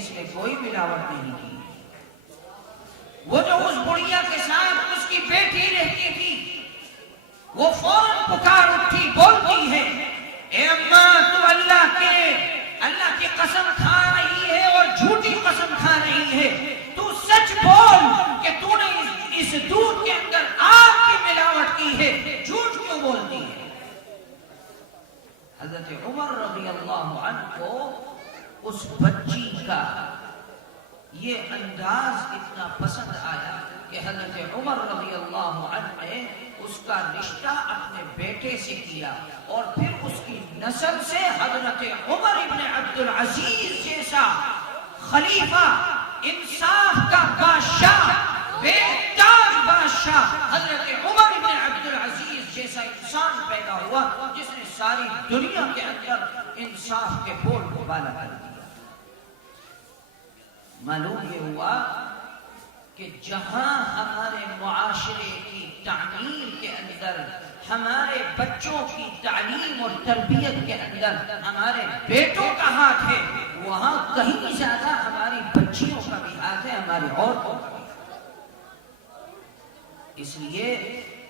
اس نے کوئی ملاوٹ نہیں کی۔ وہ جو اس بڑھیا کے ساتھ اس کی بیٹی رہتی تھی وہ فوراً پکار اٹھی، بولتی ہے اے اماں تو اللہ کی قسم کھا رہی ہے اور جھوٹی قسم کھا رہی ہے، تو سچ بول کہ تو نے اس دودھ کے اندر آگ کی ملاوٹ کی ہے، جھوٹ کیوں بولتی ہے؟ حضرت عمر رضی اللہ عنہ کو اس بچی کا یہ انداز اتنا پسند آیا کہ حضرت عمر رضی اللہ عنہ نے اس کا رشتہ اپنے بیٹے سے کیا، اور پھر اس کی نسل سے حضرت عمر ابن عبدالعزیز جیسا خلیفہ، انصاف کا بادشاہ، بے تاج بادشاہ حضرت عمر ابن عبدالعزیز جیسا انسان پیدا ہوا جس نے ساری دنیا کے اندر انصاف کے بول کو بالا کر دیا۔ معلوم یہ ہوا کہ جہاں ہمارے معاشرے کی تعمیر کے اندر، ہمارے بچوں کی تعلیم اور تربیت کے اندر ہمارے بیٹوں کا ہاتھ ہے، وہاں کہیں زیادہ ہماری بچیوں کا بھی ہاتھ ہے، ہماری عورتوں کا بھی ہاتھ ہے۔ اس لیے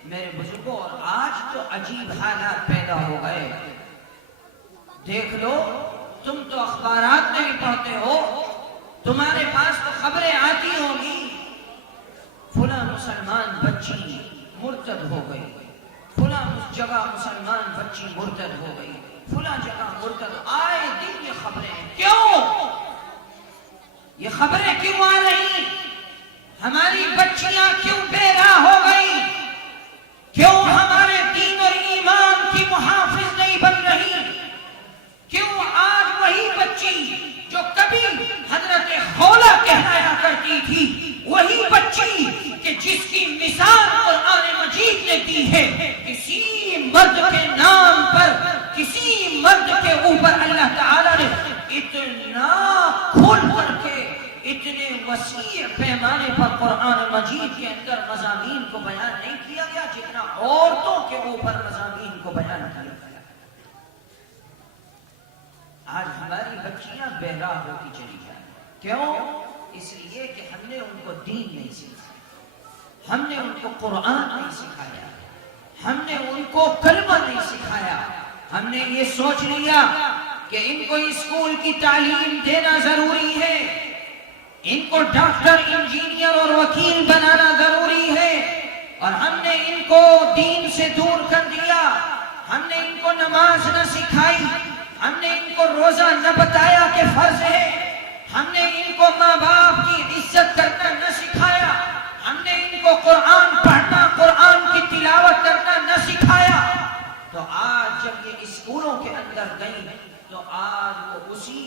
میرے بزرگوں، اور آج تو عجیب حالات پیدا ہو گئے، دیکھ لو، تم تو اخبارات میں بھی پڑھتے ہو، تمہارے پاس تو خبریں آتی ہوں گی، فلاں مسلمان بچی مرتد ہو گئی، فلاں جگہ مسلمان بچی مرتد ہو گئی، فلاں جگہ مرتد، آئے دن یہ خبریں ہیں۔ کیوں یہ خبریں کیوں آ رہی؟ ہماری بچیاں کیوں بے راہ ہو گئی؟ کیوں ہمارے دین اور ایمان کی محافظ نہیں بن رہی؟ کیوں آج وہی بچی جو کبھی حضرت خولا کہلایا کرتی تھی، وہی بچی کہ جس کی مثال قرآن مجید نے دی ہے، کسی مرد کے نام پر، کسی مرد کے اوپر اللہ تعالیٰ نے اتنا کھول کر کے، اتنے وسیع پیمانے پر قرآن مجید کے اندر مضامین کو بیان نہیں کیا گیا جتنا عورتوں کے اوپر مضامین کو بیان کیا گیا۔ آج ہماری بچیاں بے راہ ہوتی چلی جائیں، کیوں؟ اس لیے کہ ہم نے ان کو دین نہیں سکھایا، ہم نے ان کو قرآن نہیں سکھایا، ہم نے ان کو کلمہ نہیں سکھایا، ہم نے یہ سوچ لیا کہ ان کو اسکول کی تعلیم دینا ضروری ہے، ان کو ڈاکٹر، انجینئر اور وکیل بنانا ضروری ہے، اور ہم نے ان کو دین سے دور کر دیا، ہم نے ان کو نماز نہ سکھائی، ہم نے ان کو روزہ نہ بتایا کہ فرض ہے، ہم نے ان کو ماں باپ کی عزت کرنا نہ سکھایا، ہم نے ان کو قرآن پڑھنا، قرآن کی تلاوت کرنا نہ سکھایا، تو آج جب یہ اسکولوں کے اندر گئی تو آج وہ اسی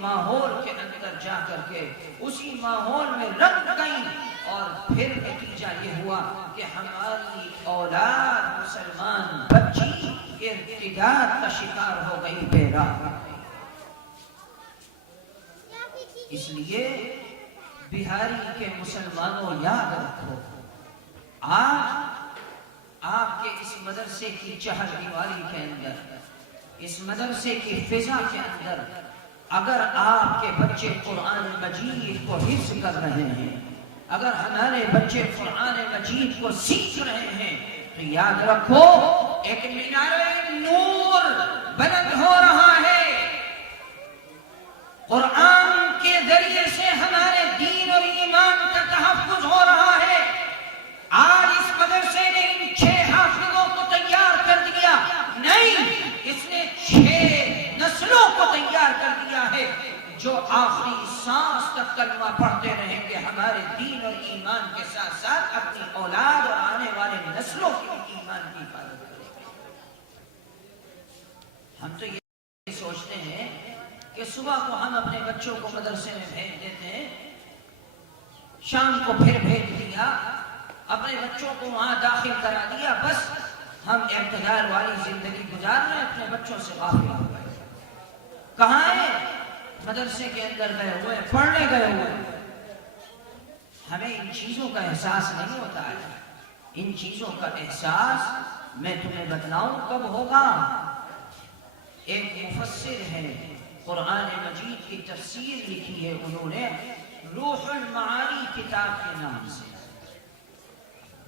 ماحول کے اندر جا کر کے اسی ماحول میں رنگ گئی، اور پھر نتیجہ یہ ہوا کہ ہماری اولاد مسلمان بچی ارتداد کا شکار ہو گئی، بے راہ ہو گئی۔ اس لیے بہاری کے مسلمانوں یاد رکھو، آج آپ کے اس مدرسے کی چہل دیوالی کے اندر، اس مدرسے کی فضا کے اندر، اگر آپ کے بچے قرآن مجید کو حفظ کر رہے ہیں، اگر ہمارے بچے قرآن مجید کو سیکھ رہے ہیں، تو یاد رکھو ایک مینار نور بلند ہو رہا ہے، قرآن کے ذریعے سے ہمارے دین اور ایمان کا تحفظ ہو رہا ہے۔ آج اس مدرسے نے ان 6 حافظوں کو تیار کر دیا نہیں، اس نے 6 نسلوں کو تیار کر دیا ہے جو آخری سانس تک کلمہ پڑھتے رہیں گے، ہمارے دین اور ایمان کے ساتھ ساتھ اپنی اولاد اور آنے والے نسلوں کی ایمان کی حفاظت کریں گے۔ ہم تو یہ سوچتے ہیں کہ صبح کو ہم اپنے بچوں کو مدرسے میں بھیج دیتے ہیں، شام کو پھر بھیج دیا، اپنے بچوں کو وہاں داخل کرا دیا، بس ہم اعتدال والی زندگی گزار رہے ہیں، اپنے بچوں سے غافل ہو گئے۔ کہاں ہیں؟ مدرسے کے اندر گئے ہوئے، پڑھنے گئے ہوئے۔ ہمیں ان چیزوں کا احساس نہیں ہوتا ہے۔ ان چیزوں کا احساس میں تمہیں بتلاؤں کب ہوگا؟ ایک مفسر ہے قرآن مجید کی تفسیر لکھی ہے انہوں نے روح المعانی کتاب کے نام سے.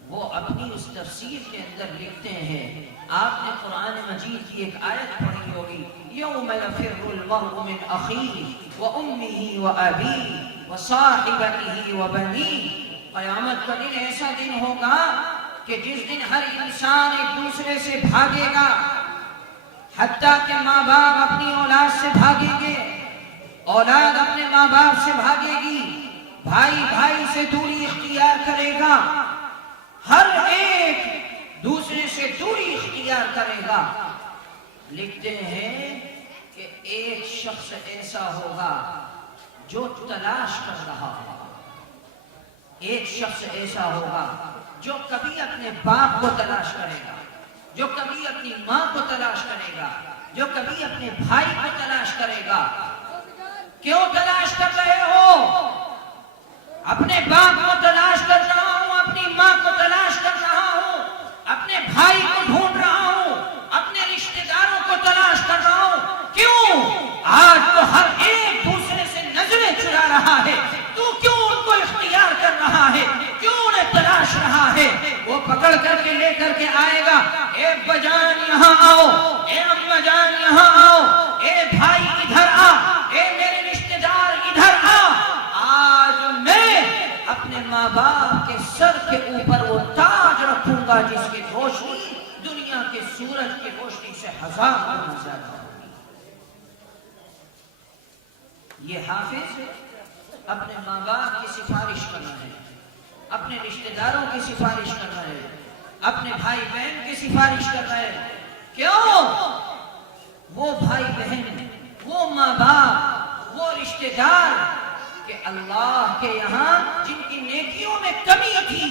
وہ اپنی اس تفسیر کے اندر لکھتے ہیں, آپ نے قرآن مجید کی ایک آیت پڑھی ہوگی, یوم یفر المرء من اخیہ وامہ وابیہ وصاحبتہ وبنیہ. قیامت کا دن ایسا دن ہوگا کہ جس دن ہر انسان ایک دوسرے سے بھاگے گا, حتیٰ کہ ماں باپ اپنی اولاد سے بھاگیں گے, اولاد اپنے ماں باپ سے بھاگے گی, بھائی بھائی سے دوری اختیار کرے گا, ہر ایک دوسرے سے دوری اختیار کرے گا. لکھتے ہیں کہ ایک شخص ایسا ہوگا جو تلاش کر رہا ہوگا, ایک شخص ایسا ہوگا جو کبھی اپنے باپ کو تلاش کرے گا, جو کبھی اپنی ماں کو تلاش کرے گا, جو کبھی اپنے بھائی کو تلاش کرے گا. کیوں تلاش کر رہے ہو؟ اپنے باپ کو تلاش کر رہا ہوں, اپنی ماں کو تلاش کر رہا ہوں, اپنے بھائی کو ڈھونڈ رہا ہوں, اپنے رشتہ داروں کو تلاش کر رہا ہوں. کیوں؟ آج تو ہر ایک دوسرے سے نظریں چرا رہا ہے, تو کیوں ان کو اختیار کر رہا ہے, کیوں انہیں تلاش رہا ہے؟ وہ پکڑ کر کے لے کر کے آئے گا, اے ابا جان یہاں آؤ, اے اما جان یہاں آؤ, اے بھائی ادھر آ, اے میرے رشتہ دار ادھر آ. آج میں اپنے ماں باپ کے سر کے اوپر وہ تاج رکھوں گا جس کی روشنی دنیا کے سورج کی روشنی سے 1000 گنا زیادہ ہوگی. یہ حافظ اپنے ماں باپ کی سفارش کر رہے ہیں, اپنے رشتہ داروں کی سفارش کر رہے ہیں, اپنے بھائی بہن کی سفارش کر رہے ہیں. کیوں؟ وہ بھائی بہن, وہ ماں باپ, وہ رشتہ دار کہ اللہ کے یہاں جن کی نیکیوں میں کمی تھی,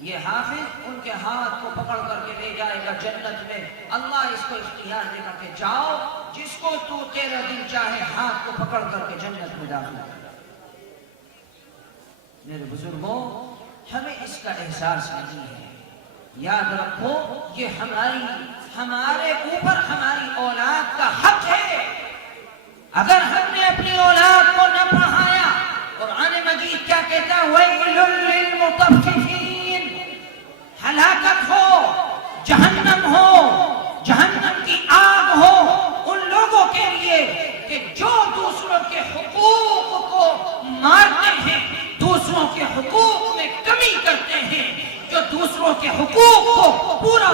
یہ حافظ ان کے ہاتھ کو پکڑ کر کے لے جائے گا جنت میں. اللہ اس کو اختیار دے گا کہ جاؤ, جس کو تو 13 دن چاہے ہاتھ کو پکڑ کر کے جنت میں داخل کر. میرے بزرگوں, ہمیں اس کا احساس نہیں ہے. یاد رکھو, یہ ہمارے اوپر ہماری اولاد کا حق ہے. اگر ہم نے اپنی اولاد کو نہ پڑھایا, قرآن مجید کیا کہتا ہے؟ وَيْلٌ لِّلْمُطَفِّفِينَ, ہلاکت ہو, جہنم ہو, جہنم کی آگ ہو ان لوگوں کے لیے کہ جو دوسروں کے حقوق کو مارتے ہیں, دوسروں کے حقوق میں کمی کرتے ہیں, جو دوسروں کے حقوق کو پورا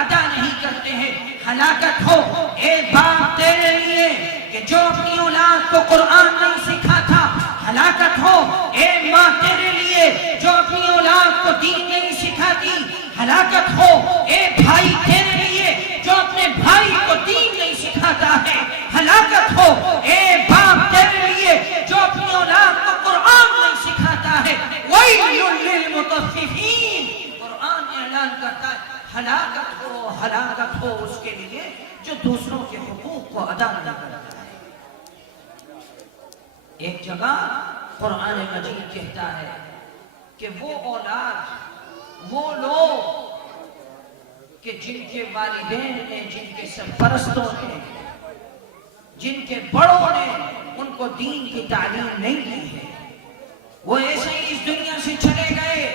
ادا نہیں کرتے ہیں. ہلاکت ہو اے باپ تیرے لیے کہ جو اپنی اولاد کو قرآن نہیں سکھاتا. ہلاکت ہو اے ماں تیرے لیے جو اپنی اولاد کو دین نہیں سکھاتی. ہلاکت ہو اے بھائی تیرے لیے جو اپنے بھائی کو دین نہیں سکھاتا ہے. ہلاکت ہو اے باپ تیرے لیے جو اپنی اولاد کو قرآن نہیں سکھاتا ہے. وَيْلٌ لِّلْمُطَفِّفِينَ, قرآن اعلان کرتا ہے ہلاکت ہو اس کے لیے جو دوسروں کے حقوق کو ادا نہ کرتا ہے. ایک جگہ قرآن مجید کہتا ہے کہ وہ اولاد, وہ لوگ کہ جن کے والدین نے, جن کے سرپرستوں نے, جن کے بڑوں نے ان کو دین کی تعلیم نہیں دی ہے, وہ ایسے ہی اس دنیا سے چلے گئے.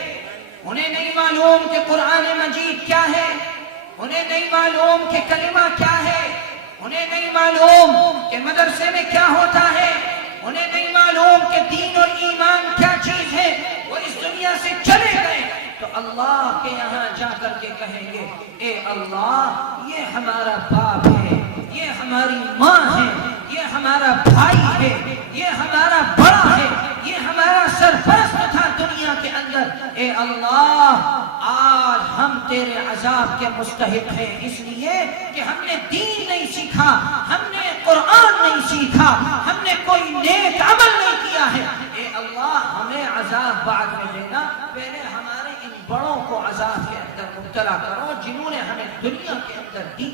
انہیں نہیں معلوم کہ قرآن مجید کیا ہے, انہیں نہیں معلوم کہ کلمہ کیا ہے, انہیں نہیں معلوم کہ مدرسے میں کیا ہوتا ہے, انہیں نہیں معلوم کہ دین اور ایمان کیا چیز ہے. وہ اس دنیا سے چلے گئے تو اللہ کے یہاں جا کر کے کہیں گے, اے اللہ یہ ہمارا باپ ہے, یہ ہماری ماں ہے, یہ ہمارا بھائی ہے, یہ ہمارا بڑا ہے, یہ ہمارا سرپرست تھا دنیا کے اندر. اے اللہ آج ہم تیرے عذاب کے مستحق ہیں اس لیے کہ ہم نے دین نہیں سیکھا, ہم نے قرآن نہیں سیکھا, ہم